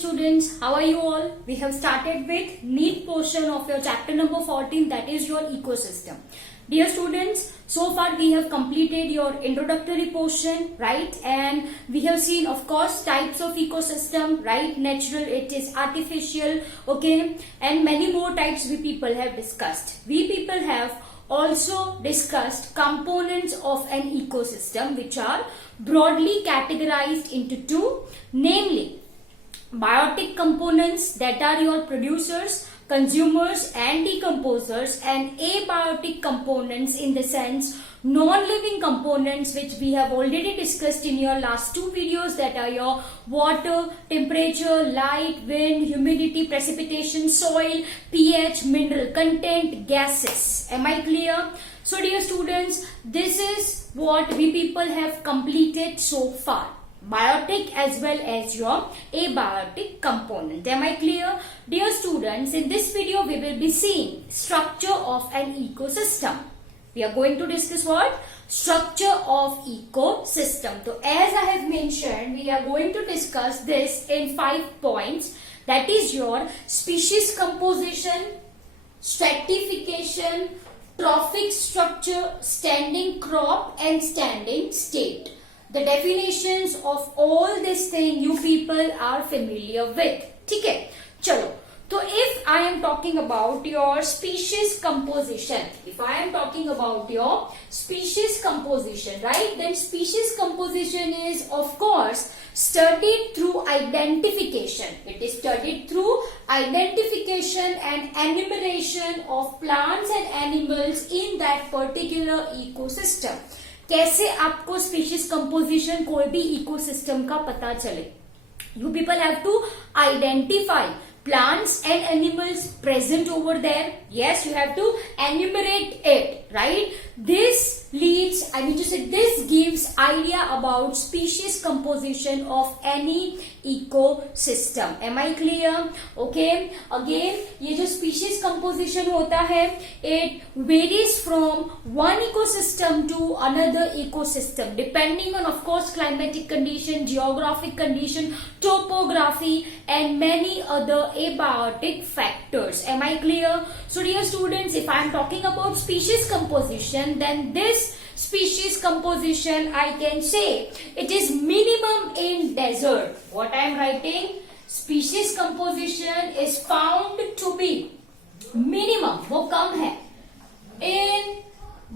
students, how are you all? We have started with neat portion of your chapter number 14, that is your ecosystem. Dear students, so far we have completed your introductory portion, right? And we have seen, of course, types of ecosystem, right? Natural, it is artificial, okay? And many more types we people have discussed. We people have also discussed components of an ecosystem which are broadly categorized into two, namely biotic components, that are your producers, consumers and decomposers, and abiotic components, in the sense non-living components, which we have already discussed in your last two videos, that are your water, temperature, light, wind, humidity, precipitation, soil, pH, mineral content, gases. Am I clear? So dear students, this is what we people have completed so far. Biotic as well as your abiotic component. Am I clear? Dear students, in this video we will be seeing structure of an ecosystem. We are going to discuss what? Structure of ecosystem. So as I have mentioned, we are going to discuss this in 5 points. That is your species composition, stratification, trophic structure, standing crop and standing state. The definitions of all this thing you people are familiar with. ठीक है, चलो. So if I am talking about your species composition, right? Then species composition is, of course, studied through identification. It is studied through identification and enumeration of plants and animals in that particular ecosystem. कैसे आपको species composition कोई भी ecosystem का पता चले? You people have to identify plants and animals present over there. Yes, you have to enumerate it, right? This leads, this gives idea about species composition of any ecosystem. Am I clear? Okay. Again, ये जो species composition होता है, it varies from one ecosystem to another ecosystem, depending on, of course, climatic condition, geographic condition, topography, and many other abiotic factors. Am I clear? So dear students, if I am talking about species composition, then this species composition, I can say it is minimum in desert. What I am writing? Species composition is found to be minimum, वो कम है, in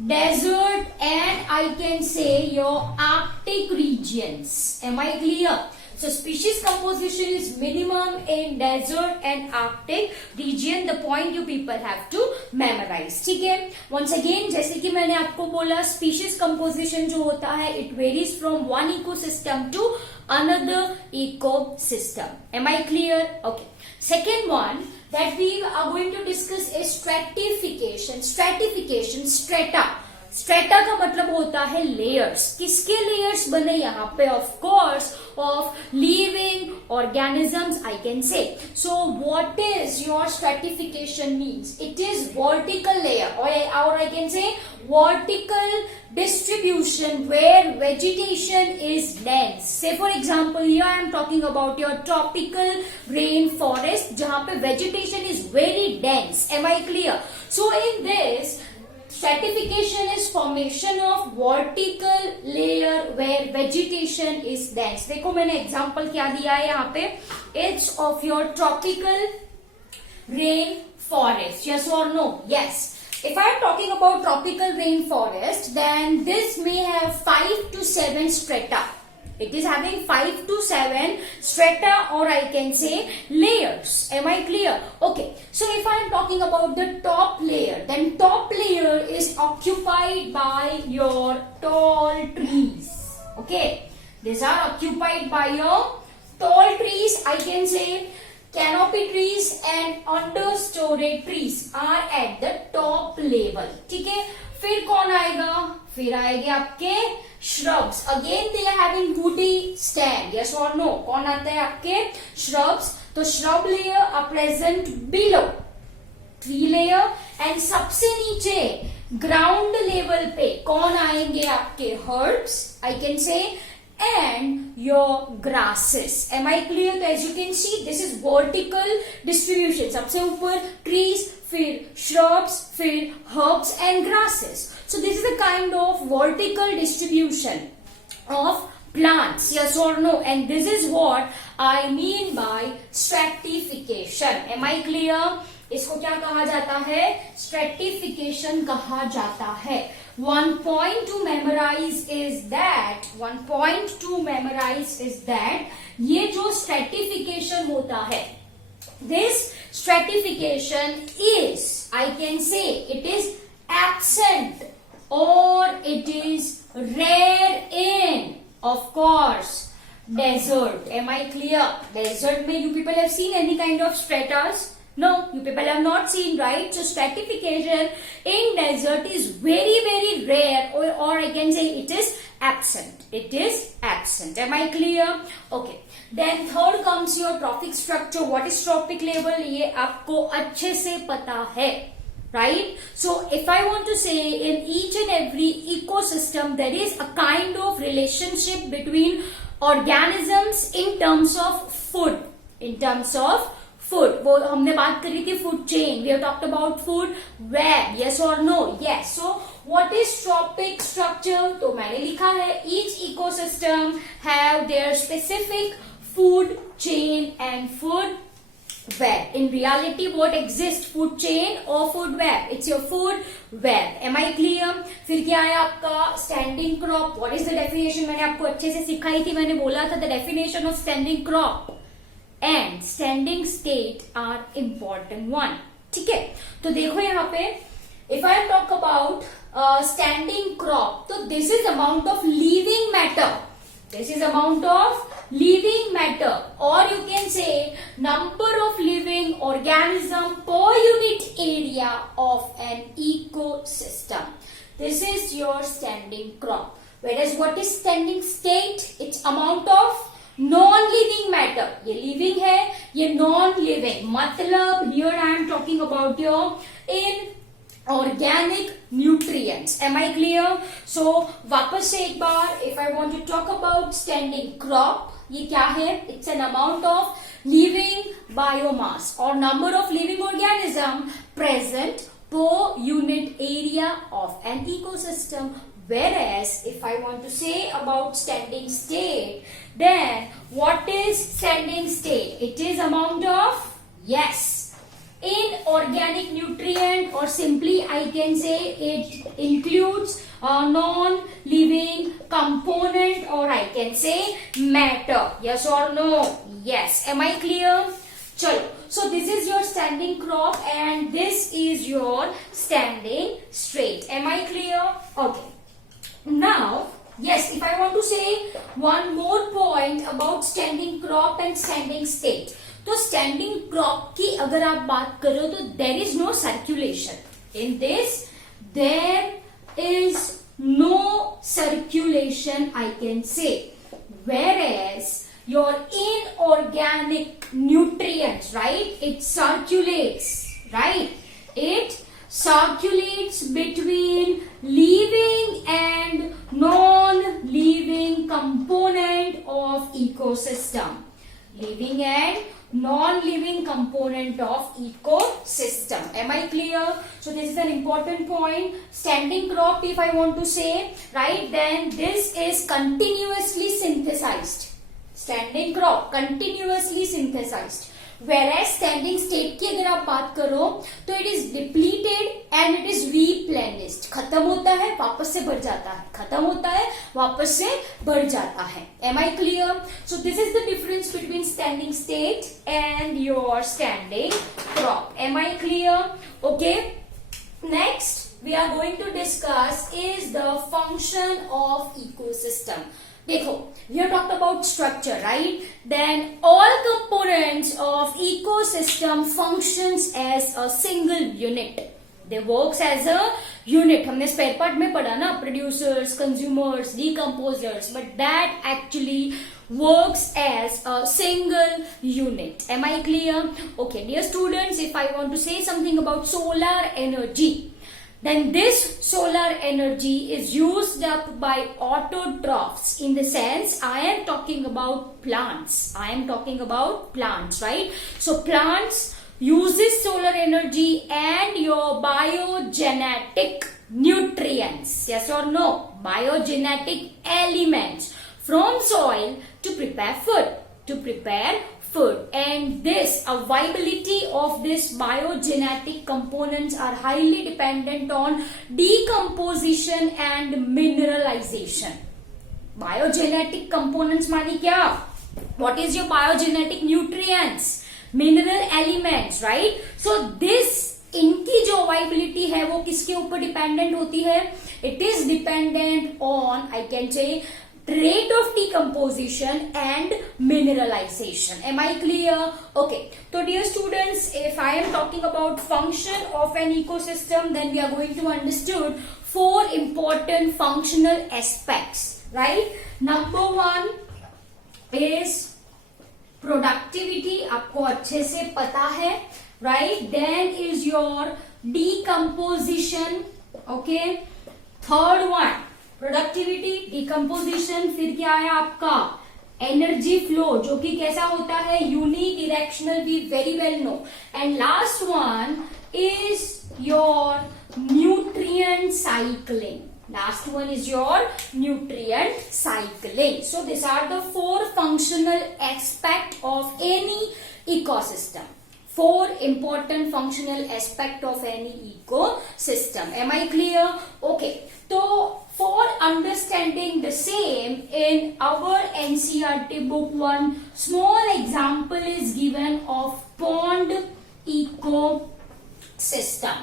desert and I can say your Arctic regions. Am I clear? So species composition is minimum in desert and Arctic region. The point you people have to memorize. ठीक है? Once again, जैसे कि मैंने आपको बोला, species composition जो होता है, it varies from one ecosystem to another ecosystem. Am I clear? Okay. Second one that we are going to discuss is stratification. Strata. Strata का मतलब होता है लेयर्स. किसके लेयर्स बने यहाँ पे? Of course of living organisms, I can say. So what is your stratification means? It is vertical layer और I can say vertical distribution where vegetation is dense. Say for example, here I am talking about your tropical rainforest, जहाँ पे vegetation is very dense. Am I clear? So in this, stratification is formation of vertical layer where vegetation is dense. देखो मैंने example क्या दिया है यहाँ पे? It's of your tropical rainforest. Yes or no? Yes. If I am talking about tropical rainforest, then this may have 5 to 7 strata. It is having 5 to 7 strata, or I can say layers. Am I clear? Okay. So if I am talking about the top layer, then top layer is occupied by your tall trees. Okay. These are occupied by your tall trees. I can say canopy trees and understory trees are at the top level. ठीक है? फिर कौन आएगा? फिर आएंगे आपके shrubs. Again they are having woody stand. Yes or no? कौन आता है आपके? Shrubs. तो shrub layer are present below tree layer, and सबसे नीचे ground level पे कौन आएंगे आपके? Herbs. I can say and your grasses. Am I clear? So as you can see, this is vertical distribution. सबसे ऊपर trees, फिर shrubs, फिर herbs and grasses. So this is a kind of vertical distribution of plants, yes or no? And this is what I mean by stratification. Am I clear? इसको क्या कहा जाता है? Stratification कहा जाता है. One point to memorize is that ये जो stratification होता है, this stratification is, I can say, it is absent or it is rare in, of course, desert. Am I clear? Desert में you people have seen any kind of stratas? No, you people have not seen, right? So stratification in desert is very, very rare, or I can say it is absent. It is absent. Am I clear? Okay. Then third comes your trophic structure. What is trophic level? ये आपको अच्छे से पता है, right? So if I want to say in each and every ecosystem there is a kind of relationship between organisms in terms of food. In terms of food, वो हमने बात करी थी food chain. We have talked about food web. Yes or no? Yes. So what is trophic structure? तो मैंने लिखा है each ecosystem have their specific food chain and food web. In reality, what exists? Food chain or food web? It's your food web. Am I clear? फिर क्या है आपका standing crop? What is the definition? मैंने आपको अच्छे से सिखाई थी. मैंने बोला था the definition of standing crop and standing state are important one. ठीक है, तो देखो यहाँ पे if I talk about standing crop, तो this is amount of living matter. This is amount of living matter, or you can say number of living organism per unit area of an ecosystem. This is your standing crop. Whereas what is standing state? It's amount of non-living matter. ये living है, ये non-living. मतलब here I am talking about your inorganic nutrients. Am I clear? So वापस से एक बार, if I want to talk about standing crop, ये क्या है? It's an amount of living biomass or number of living organism present per unit area of an ecosystem. Whereas if I want to say about standing state, then what is standing state? It is amount of, yes, inorganic nutrient, or simply I can say it includes a non-living component, or I can say matter. Yes or no? Yes. Am I clear? Chalo. So this is your standing crop and this is your standing straight. Am I clear? Okay. Now, yes, if I want to say one more point about standing crop and standing state, तो standing crop की अगर आप बात करो तो there is no circulation. In this, there is no circulation, I can say. Whereas your inorganic nutrients, right? It circulates, right? It circulates between living and non-living component of ecosystem. Living and non-living component of ecosystem. Am I clear? So this is an important point. Standing crop, if I want to say, right, then this is continuously synthesized. Standing crop, continuously synthesized. Whereas standing state की अगर आप बात करो तो it is depleted and it is replenished. खत्म होता है वापस से बढ़ जाता है, खत्म होता है वापस से बढ़ जाता है. Am I clear? So this is the difference between standing state and your standing crop. Am I clear? Okay. Next we are going to discuss is the function of ecosystem. देखो, we have talked about structure, right? Then all components of ecosystem functions as a single unit. They works as a unit. हमने spare part में पढ़ा ना, producers, consumers, decomposers, but that actually works as a single unit. Am I clear? Okay, dear students, if I want to say something about solar energy, then this solar energy is used up by autotrophs. In the sense, I am talking about plants. Right? So plants uses solar energy and your biogenetic nutrients, yes or no, biogenetic elements from soil to prepare food. And this viability of this biogenetic components are highly dependent on decomposition and mineralization. Biogenetic components मानी क्या? What is your biogenetic nutrients? Mineral elements, right? So this इनकी जो viability है वो किसके ऊपर dependent होती है? It is dependent on, I can say, rate of decomposition and mineralization. Am I clear? Okay. So dear students, if I am talking about function of an ecosystem, then we are going to understood 4 important functional aspects, right? Number 1 is productivity. आपको अच्छे से पता है, right? Then is your decomposition. Okay. Third one, productivity, decomposition, फिर क्या है आपका energy flow, जो कि कैसा होता है, unique, directional, we very well know. And last one is your nutrient cycling. Last one is your nutrient cycling. So these are the 4 functional aspect of any ecosystem. 4 important functional aspect of any ecosystem. Am I clear? Okay. So for understanding the same, in our NCERT book, one small example is given of pond ecosystem.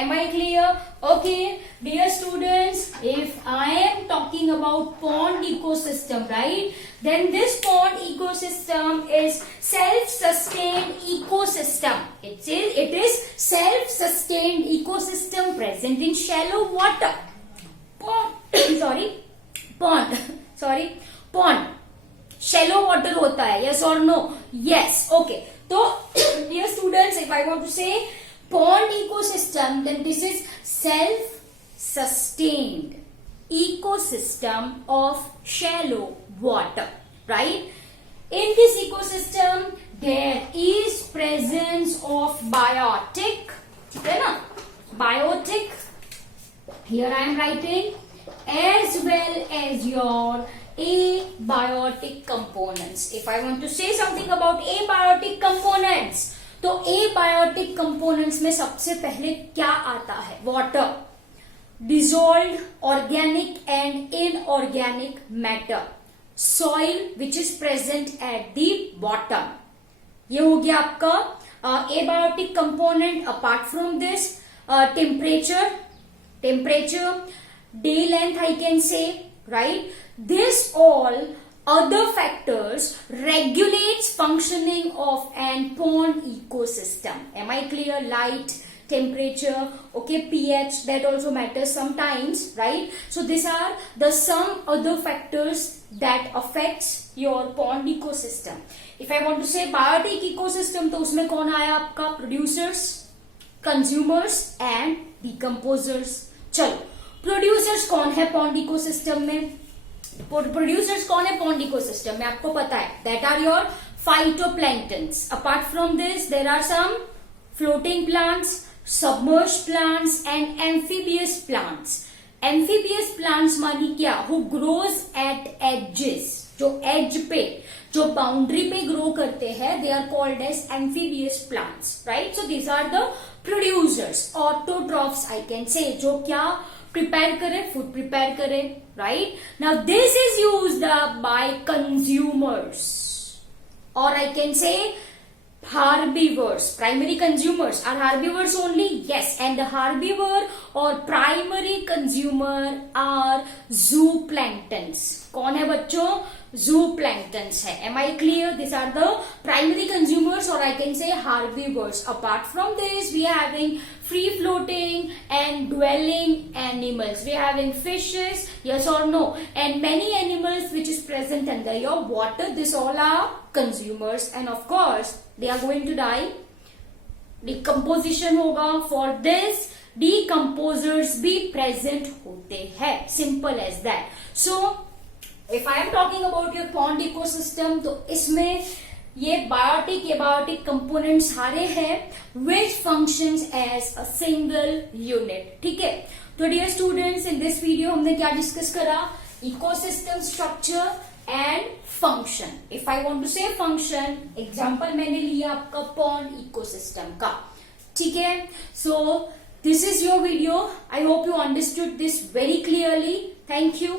Am I clear? Okay, dear students, if I am talking about pond ecosystem, right, then this pond ecosystem is self-sustained ecosystem. It is self-sustained ecosystem present in shallow water. Pond. Shallow water होता है, yes or no? Yes. Okay. So, dear students, if I want to say pond ecosystem, then this is self-sustained ecosystem of shallow water, right? In this ecosystem, there is presence of biotic, है ना? Biotic, here I am writing, as well as your abiotic components. If I want to say something about abiotic components, तो abiotic components में सबसे पहले क्या आता है? Water, dissolved organic and inorganic matter, soil which is present at the bottom. ये हो गया आपका abiotic component. Apart from this, temperature, day length, I can say, right? This all other factors regulates functioning of an pond ecosystem. Am I clear? Light, temperature, okay, pH, that also matters sometimes, right? So these are the some other factors that affects your pond ecosystem. If I want to say biotic ecosystem, तो उसमें कौन आया आपका? Producers, consumers and decomposers. चलो, producers कौन है pond ecosystem में? Producers कौन है पॉन्ड इकोसिस्टम में? आपको पता है, that are your phytoplanktons. Apart from this there are some floating plants, submerged plants and amphibious plants. Amphibious plants मानी क्या? हु ग्रोज एट एजेस, जो एज पे, जो बाउंड्री पे ग्रो करते हैं, they are called as amphibious plants, right? So these are the producers, autotrophs I can say, जो क्या प्रिपेयर करे, फूड प्रिपेयर करे, right? Now this is used by consumers, or I can say herbivores. Primary consumers are herbivores only, yes, and the herbivore or primary consumer are zooplanktons. कौन है बच्चों? zooplanktons है. Am I clear? These are the primary consumers, or I can say herbivores. Apart from this, we are having free floating and dwelling animals. We are having fishes, yes or no, and many animals which is present under your water. This all are consumers, and of course they are going to die decomposition होगा, for this decomposers भी present होते हैं, simple as that. So if I am talking about your pond ecosystem, तो इसमें ये biotic abiotic component सारे हैं which functions as a single unit. ठीक है, तो dear students, in this video हमने क्या डिस्कस करा? Ecosystem structure and function. If I want to say function, example मैंने लिया आपका पॉन्ड इकोसिस्टम का. ठीक है, सो this is your video. I hope you understood this very clearly. Thank you.